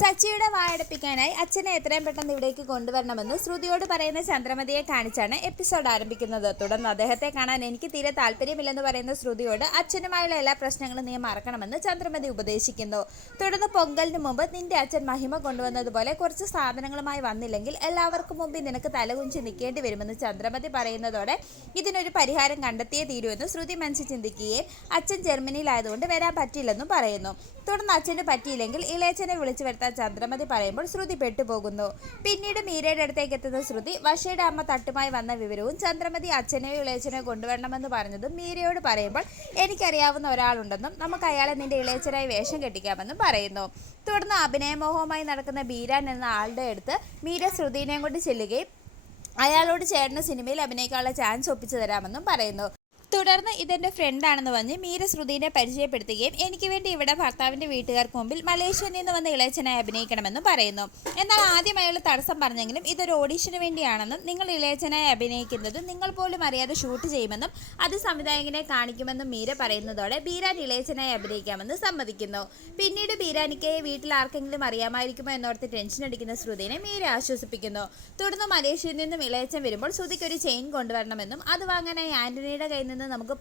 സച്ചിയുടെ വായടപ്പിക്കാനായി അച്ഛനെ എത്രയും പെട്ടെന്ന് ഇവിടേക്ക് കൊണ്ടുവരണമെന്ന് ശ്രുതിയോട് പറയുന്ന ചന്ദ്രമതിയെ കാണിച്ചാണ് എപ്പിസോഡ് ആരംഭിക്കുന്നത്. തുടർന്ന് അദ്ദേഹത്തെ കാണാൻ എനിക്ക് തീരെ താല്പര്യമില്ലെന്ന് പറയുന്ന ശ്രുതിയോട് അച്ഛനുമായുള്ള എല്ലാ പ്രശ്നങ്ങളും നീ മറക്കണമെന്ന് ചന്ദ്രമതി ഉപദേശിക്കുന്നു. തുടർന്ന് പൊങ്കലിന് മുമ്പ് നിന്റെ അച്ഛൻ മഹിമ കൊണ്ടുവന്നതുപോലെ കുറച്ച് സാധനങ്ങളുമായി വന്നില്ലെങ്കിൽ എല്ലാവർക്കും മുമ്പിൽ നിനക്ക് തലകുഞ്ചി നിൽക്കേണ്ടി വരുമെന്ന് ചന്ദ്രമതി പറയുന്നതോടെ ഇതിനൊരു പരിഹാരം കണ്ടെത്തിയേ തീരുമെന്ന് ശ്രുതി മനസ്സിൽ ചിന്തിക്കുകയും അച്ഛൻ ജർമ്മനിയിലായതുകൊണ്ട് വരാൻ പറ്റില്ലെന്നും പറയുന്നു. തുടർന്ന് അച്ഛന് പറ്റിയില്ലെങ്കിൽ ഇളയച്ചനെ വിളിച്ചു വരുത്താൻ ചന്ദ്രമതി പറയുമ്പോൾ ശ്രുതി പെട്ടുപോകുന്നു. പിന്നീട് മീരയുടെ അടുത്തേക്ക് എത്തുന്ന ശ്രുതി വഷയുടെ അമ്മ തട്ടുമായി വന്ന വിവരവും ചന്ദ്രമതി അച്ഛനെയോ ഇളയച്ചനെയോ കൊണ്ടുവരണമെന്ന് പറഞ്ഞതും മീരയോട് പറയുമ്പോൾ എനിക്കറിയാവുന്ന ഒരാളുണ്ടെന്നും നമുക്ക് അയാളെ നിന്റെ ഇളയച്ചനായി വേഷം കെട്ടിക്കാമെന്നും പറയുന്നു. തുടർന്ന് അഭിനയമോഹവുമായി നടക്കുന്ന ബീരാൻ എന്ന ആളുടെ അടുത്ത് മീര ശ്രുതിനെയും കൊണ്ട് ചെല്ലുകയും അയാളോട് ചേട്ടന് സിനിമയിൽ അഭിനയിക്കാനുള്ള ചാൻസ് ഒപ്പിച്ചു തരാമെന്നും പറയുന്നു. തുടർന്ന് ഇതെന്റെ ഫ്രണ്ടാണെന്ന് പറഞ്ഞ് മീര ശ്രുതിനെ പരിചയപ്പെടുത്തുകയും എനിക്ക് വേണ്ടി ഇവിടെ ഭർത്താവിന്റെ വീട്ടുകാർക്ക് മുമ്പിൽ മലേഷ്യയിൽ നിന്ന് വന്ന ഇളയച്ചനായി അഭിനയിക്കണമെന്നും പറയുന്നു. എന്നാൽ ആദ്യം അയാൾ തടസ്സം പറഞ്ഞെങ്കിലും ഇതൊരു ഓഡീഷന് വേണ്ടിയാണെന്നും നിങ്ങൾ ഇളയച്ചനായി അഭിനയിക്കുന്നത് നിങ്ങൾ പോലും അറിയാതെ ഷൂട്ട് ചെയ്യുമെന്നും അത് സംവിധായകനെ കാണിക്കുമെന്നും മീര പറയുന്നതോടെ ബീരാൻ ഇളയച്ചനായി അഭിനയിക്കാമെന്ന് സമ്മതിക്കുന്നു. പിന്നീട് ബീരാനിക്ക് വീട്ടിൽ ആർക്കെങ്കിലും അറിയാമായിരിക്കുമോ എന്നോർത്ത് ടെൻഷൻ അടിക്കുന്ന ശ്രുതിനെ മീര ആശ്വസിപ്പിക്കുന്നു. തുടർന്ന് മലേഷ്യയിൽ നിന്നും ഇളയച്ചൻ വരുമ്പോൾ ശ്രുതിക്ക് ഒരു ചെയിൻ കൊണ്ടുവരണമെന്നും അത് വാങ്ങാനായി ആന്റണിയുടെ കയ്യിൽ നിന്ന് നമുക്ക്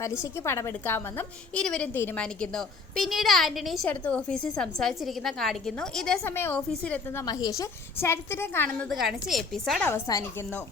പലിശയ്ക്ക് പണമെടുക്കാമെന്നും ഇരുവരും തീരുമാനിക്കുന്നു. പിന്നീട് ആന്റണി ശരത്ത് ഓഫീസിൽ സംസാരിച്ചിരിക്കുന്ന കാണിക്കുന്നു. ഇതേസമയം ഓഫീസിലെത്തുന്ന മഹേഷ് ശരത്തിനെ കാണുന്നത് കാണിച്ച് എപ്പിസോഡ് അവസാനിക്കുന്നു.